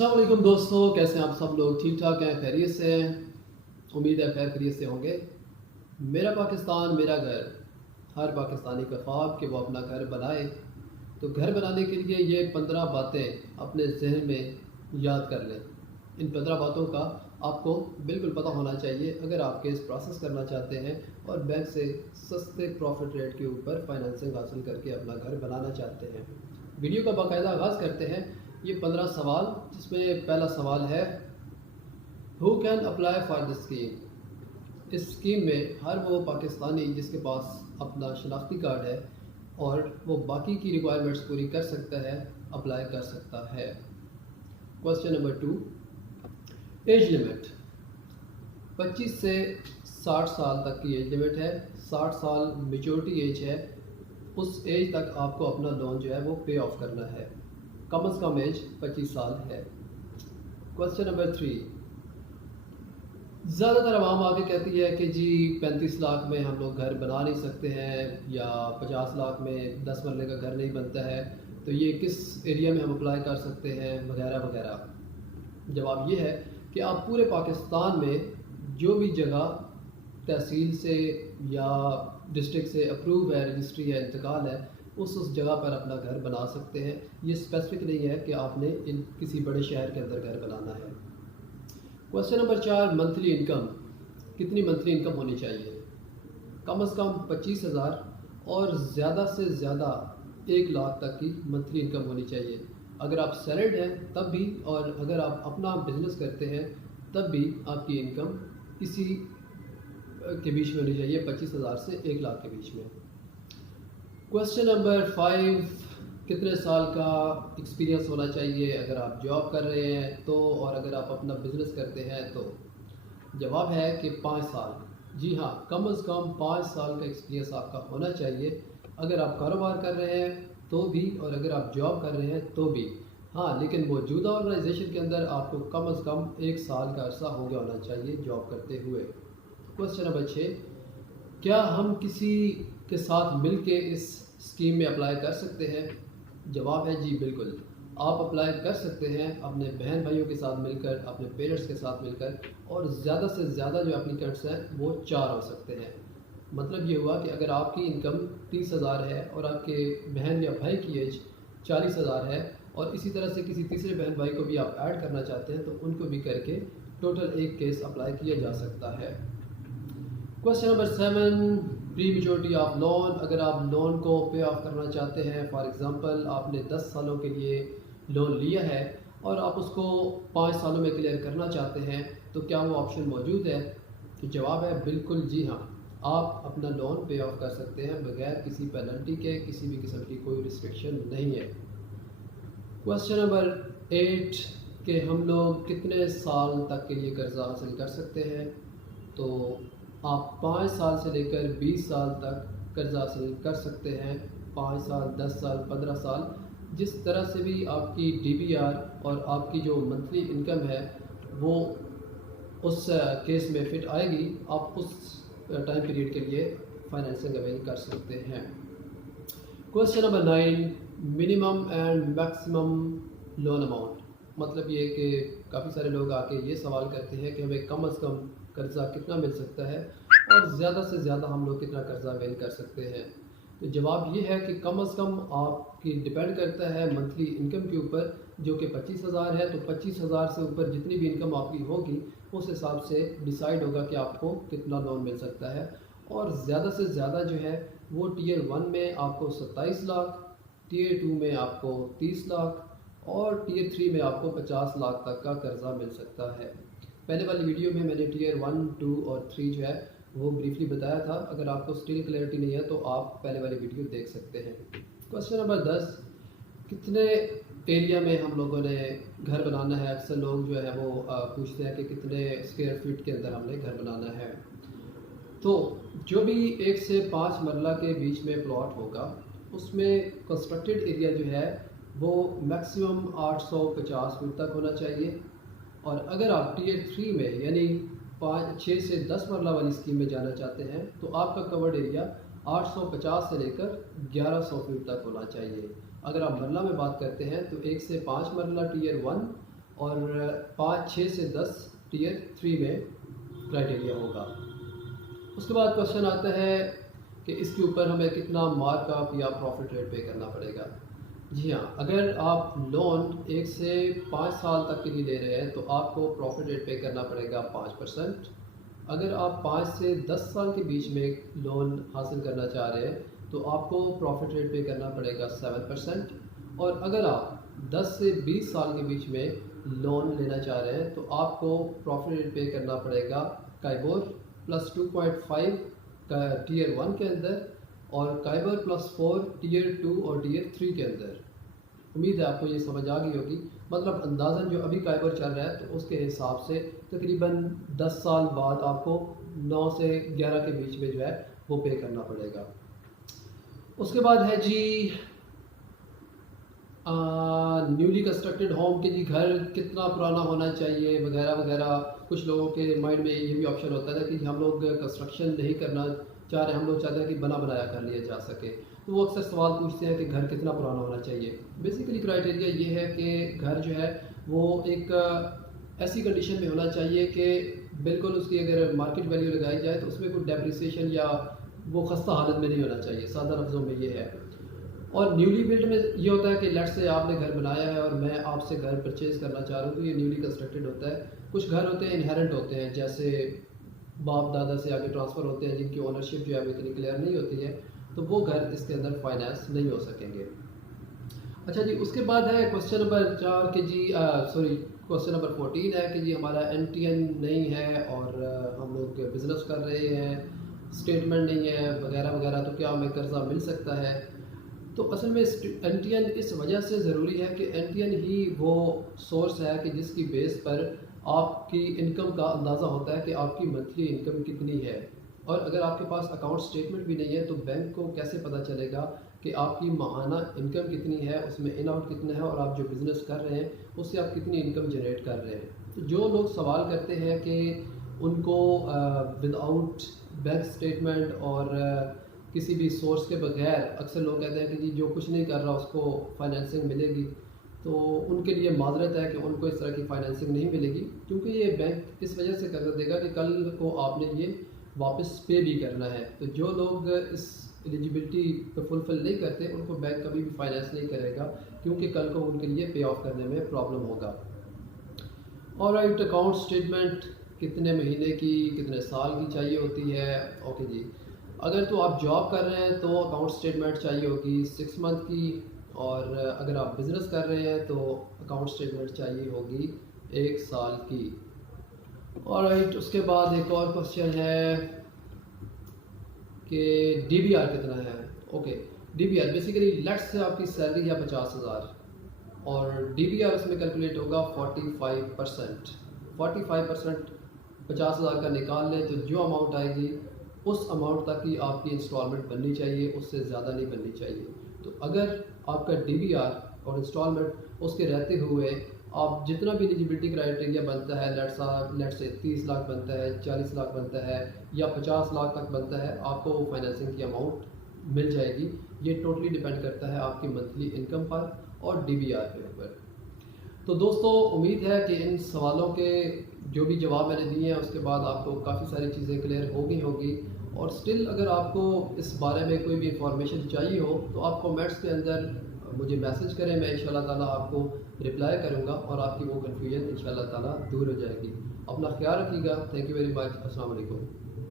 अस्सलाम वालेकुम दोस्तों, कैसे हैं आप सब लोग? ठीक ठाक हैं, खैरियत से हैं? उम्मीद है खैर खैरियत से होंगे। मेरा पाकिस्तान मेरा घर, हर पाकिस्तानी का ख्वाब कि वो अपना घर बनाए। तो घर बनाने के लिए ये 15 बातें अपने जहन में याद कर लें। इन 15 बातों का आपको बिल्कुल पता होना चाहिए अगर आप केस प्रोसेस करना चाहते हैं और बैंक से सस्ते प्रॉफिट रेट के ऊपर फाइनेंसिंग हासिल करके अपना घर बनाना चाहते हैं। वीडियो का बाकायदा आगाज़ करते हैं। ये 15 सवाल, जिसमें पहला सवाल है, who can apply for this scheme. इस स्कीम में हर वो पाकिस्तानी जिसके पास अपना शनाख्ती कार्ड है और वो बाकी की रिक्वायरमेंट्स पूरी कर सकता है, अप्लाई कर सकता है। Question number 2, age limit. 25 से 60 साल तक की एज लिमिट है। 60 साल मेजॉरिटी एज है। उस एज तक आपको अपना लोन जो है वो पे ऑफ करना है। कम से कम एज 25 साल है। क्वेश्चन नंबर 3, ज़्यादातर आवाम आगे कहती है कि जी 35 लाख में हम लोग घर बना नहीं सकते हैं, या 50 लाख में 10 मरले का घर नहीं बनता है, तो ये किस एरिया में हम अप्लाई कर सकते हैं, वगैरह वगैरह। जवाब ये है कि आप पूरे पाकिस्तान में जो भी जगह तहसील से या डिस्ट्रिक्ट से अप्रूव है, रजिस्ट्री है, इंतकाल है, उस जगह पर अपना घर बना सकते हैं। ये स्पेसिफिक नहीं है कि आपने किसी बड़े शहर के अंदर घर बनाना है। Question number 4, monthly income. कितनी मंथली इनकम होनी चाहिए? कम से कम 25,000 और ज़्यादा से ज़्यादा 1 लाख तक की मंथली इनकम होनी चाहिए। अगर आप सैलरीड हैं तब भी, और अगर आप अपना बिजनेस करते हैं तब भी आपकी इनकम इसी के बीच में होनी चाहिए, 25,000 से 1 लाख के बीच में। क्वेश्चन नंबर 5, कितने साल का एक्सपीरियंस होना चाहिए अगर आप जॉब कर रहे हैं तो, और अगर आप अपना बिज़नेस करते हैं तो? जवाब है कि 5 साल। जी हाँ, कम से कम 5 साल का एक्सपीरियंस आपका होना चाहिए, अगर आप कारोबार कर रहे हैं तो भी और अगर आप जॉब कर रहे हैं तो भी। हाँ, लेकिन मौजूदा ऑर्गेनाइजेशन के अंदर आपको कम से कम 1 साल का अर्सा हो गया होना चाहिए जॉब करते हुए। क्वेश्चन नंबर 6, क्या हम किसी के साथ मिलके इस स्कीम में अप्लाई कर सकते हैं? जवाब है जी बिल्कुल, आप अप्लाई कर सकते हैं अपने बहन भाइयों के साथ मिलकर, अपने पेरेंट्स के साथ मिलकर, और ज़्यादा से ज़्यादा जो एप्लीकेंट्स हैं वो 4 हो सकते हैं। मतलब ये हुआ कि अगर आपकी इनकम 30,000 है और आपके बहन या भाई की एज 40,000 है, और इसी तरह से किसी तीसरे बहन भाई को भी आप ऐड करना चाहते हैं, तो उनको भी करके टोटल 1 केस अप्लाई किया जा सकता है। Question number 7, pre maturity of loan. अगर आप लोन को पे ऑफ करना चाहते हैं, फॉर एग्ज़ाम्पल आपने 10 सालों के लिए लोन लिया है और आप उसको 5 सालों में क्लियर करना चाहते हैं, तो क्या वो ऑप्शन मौजूद है? तो जवाब है बिल्कुल जी हाँ, आप अपना लोन पे ऑफ कर सकते हैं बगैर किसी पेनल्टी के। किसी भी किस्म की कोई रिस्ट्रिक्शन नहीं है। क्वेश्चन नंबर 8, कि हम लोग कितने साल तक के लिए कर्जा हासिल कर सकते हैं? तो आप 5 साल से लेकर 20 साल तक कर्जा हासिल कर सकते हैं। 5 साल, 10 साल, 15 साल, जिस तरह से भी आपकी DBR और आपकी जो मंथली इनकम है वो उस केस में फिट आएगी, आप उस टाइम पीरियड के लिए फाइनेंसिंग अवेल कर सकते हैं। Question number 9, minimum and maximum loan amount. मतलब ये कि काफ़ी सारे लोग आके ये सवाल करते हैं कि हमें कम से कम कर्ज़ा कितना मिल सकता है और ज़्यादा से ज़्यादा हम लोग कितना कर्ज़ा अवेल कर सकते हैं। तो जवाब ये है कि कम से कम आपकी डिपेंड करता है मंथली इनकम के ऊपर, जो कि 25,000 है। तो 25,000 से ऊपर जितनी भी इनकम आपकी होगी उस हिसाब से डिसाइड होगा कि आपको कितना लोन मिल सकता है। और ज़्यादा से ज़्यादा जो है वो टीयर 1 में आपको 27 लाख, टीयर 2 में आपको 30 लाख और टीयर 3 में आपको 50 लाख तक का कर्ज़ा मिल सकता है। पहले वाली वीडियो में मैंने टीयर 1, 2 और 3 जो है वो ब्रीफली बताया था। अगर आपको स्टिल क्लैरिटी नहीं है तो आप पहले वाली वीडियो देख सकते हैं। क्वेश्चन नंबर 10, कितने एरिया में हम लोगों ने घर बनाना है? अक्सर लोग जो है वो पूछते हैं कि कितने स्क्वायर फीट के अंदर हमने घर बनाना है। तो जो भी 1 से 5 मरला के बीच में प्लॉट होगा उसमें कंस्ट्रक्टेड एरिया जो है वो मैक्सिमम 850 फीट तक होना चाहिए। और अगर आप टीयर 3 में यानी 6 से 10 मरला वाली स्कीम में जाना चाहते हैं तो आपका कवर्ड एरिया 850 से लेकर 1100 फीट तक होना चाहिए। अगर आप मरला में बात करते हैं तो 1 से 5 मरला टीयर 1 और 5, 6 से 10 टीयर 3 में क्राइटेरिया होगा। उसके बाद क्वेश्चन आता है कि इसके ऊपर हमें कितना मार्कअप या प्रॉफिट रेट पे करना पड़ेगा। जी हाँ, अगर आप लोन 1 से 5 साल तक के लिए ले रहे हैं तो आपको प्रॉफिट रेट पे करना पड़ेगा 5%। अगर आप 5 से 10 साल के बीच में लोन हासिल करना चाह रहे हैं तो आपको प्रॉफिट रेट पे करना पड़ेगा 7%। और अगर आप 10 से 20 साल के बीच में लोन लेना चाह रहे हैं तो आपको प्रॉफिट रेट पे करना पड़ेगा काइबोर प्लस 2.5 का टीयर 1 के अंदर और काइबर प्लस 4 टीयर 2 और टीयर 3 के अंदर। उम्मीद है आपको ये समझ आ गई होगी। मतलब अंदाज़न जो अभी काइबर चल रहा है तो उसके हिसाब से तकरीबन 10 साल बाद आपको 9 से 11 के बीच में जो है वो पे करना पड़ेगा। उसके बाद है जी न्यूली कंस्ट्रक्टेड होम के जी घर कितना पुराना होना चाहिए वगैरह वगैरह। कुछ लोगों के माइंड में ये भी ऑप्शन होता है कि हम लोग कंस्ट्रक्शन नहीं करना चाह रहे, हम लोग चाहते हैं कि बना बनाया कर लिया जा सके। तो वो अक्सर सवाल पूछते हैं कि घर कितना पुराना होना चाहिए। बेसिकली क्राइटेरिया ये है कि घर जो है वो एक ऐसी कंडीशन में होना चाहिए कि बिल्कुल उसकी अगर मार्केट वैल्यू लगाई जाए तो उसमें कोई डेप्रिसिएशन या वो खस्ता हालत में नहीं होना चाहिए। सादा लफ्ज़ों में ये है। और न्यूली बिल्ड में ये होता है कि लेट से आपने घर बनाया है और मैं आपसे घर परचेज़ करना चाह रहा हूँ तो ये न्यूली कंस्ट्रक्टेड होता है। कुछ घर होते हैं इनहेरेंट होते हैं, जैसे बाप दादा से आगे ट्रांसफ़र होते हैं, जिनकी ओनरशिप जो है वो इतनी क्लियर नहीं होती है, तो वो घर इसके अंदर फाइनेंस नहीं हो सकेंगे। अच्छा जी, उसके बाद है क्वेश्चन नंबर 4 कि जी क्वेश्चन नंबर 14 है कि जी हमारा NTN नहीं है और हम लोग बिज़नेस कर रहे हैं, स्टेटमेंट नहीं है वगैरह वगैरह, तो क्या हमें कर्ज़ा मिल सकता है? तो असल में NTN इस वजह से ज़रूरी है कि NTN ही वो सोर्स है कि जिसकी बेस पर आपकी इनकम का अंदाज़ा होता है कि आपकी मंथली इनकम कितनी है। और अगर आपके पास अकाउंट स्टेटमेंट भी नहीं है तो बैंक को कैसे पता चलेगा कि आपकी माहाना इनकम कितनी है, उसमें इन आउट कितना है और आप जो बिज़नेस कर रहे हैं उससे आप कितनी इनकम जनरेट कर रहे हैं। तो जो लोग सवाल करते हैं कि उनको विदाउट बैंक स्टेटमेंट और किसी भी सोर्स के बगैर, अक्सर लोग कहते हैं कि जी जो कुछ नहीं कर रहा उसको फाइनेंसिंग मिलेगी, तो उनके लिए माजरत है कि उनको इस तरह की फ़ाइनेंसिंग नहीं मिलेगी, क्योंकि ये बैंक इस वजह से कर देगा कि कल को आपने ये वापस पे भी करना है। तो जो लोग इस एलिजिबिलिटी को फुलफ़िल नहीं करते उनको बैंक कभी भी फाइनेंस नहीं करेगा, क्योंकि कल को उनके लिए पे ऑफ करने में प्रॉब्लम होगा। ऑलराइट, अकाउंट स्टेटमेंट कितने महीने की कितने साल की चाहिए होती है? ओके जी, अगर तो आप जॉब कर रहे हैं तो अकाउंट स्टेटमेंट चाहिए होगी 6 मंथ की, और अगर आप बिज़नेस कर रहे हैं तो अकाउंट स्टेटमेंट चाहिए होगी 1 साल की। ऑलराइट, उसके बाद एक और क्वेश्चन है कि DBR कितना है? Okay, DBR basically let's say आपकी सैलरी है 50,000 और DBR उसमें कैलकुलेट होगा 45%। 45% 50,000 का निकाल लें तो जो अमाउंट आएगी उस अमाउंट तक ही आपकी इंस्टॉलमेंट बननी चाहिए, उससे ज़्यादा नहीं बननी चाहिए। तो अगर आपका DBR और इंस्टॉलमेंट उसके रहते हुए आप जितना भी एलिजिबिलिटी क्राइटेरिया बनता है, लेट्स से 30 लाख बनता है, 40 लाख बनता है या 50 लाख तक बनता है, आपको वो फाइनेंसिंग की अमाउंट मिल जाएगी। ये टोटली डिपेंड करता है आपकी मंथली इनकम पर और DBR के ऊपर। तो दोस्तों, उम्मीद है कि इन सवालों के जो भी जवाब मैंने दिए हैं उसके बाद आपको काफ़ी सारी चीज़ें क्लियर हो गई होगी। और स्टिल अगर आपको इस बारे में कोई भी इंफॉर्मेशन चाहिए हो तो आप कमेंट्स के अंदर मुझे मैसेज करें, मैं इंशाल्लाह ताला आपको रिप्लाई करूँगा और आपकी वो कन्फ्यूजन इंशाल्लाह ताला दूर हो जाएगी। अपना ख्याल रखिएगा। Thank you very much. अस्सलाम वालेकुम।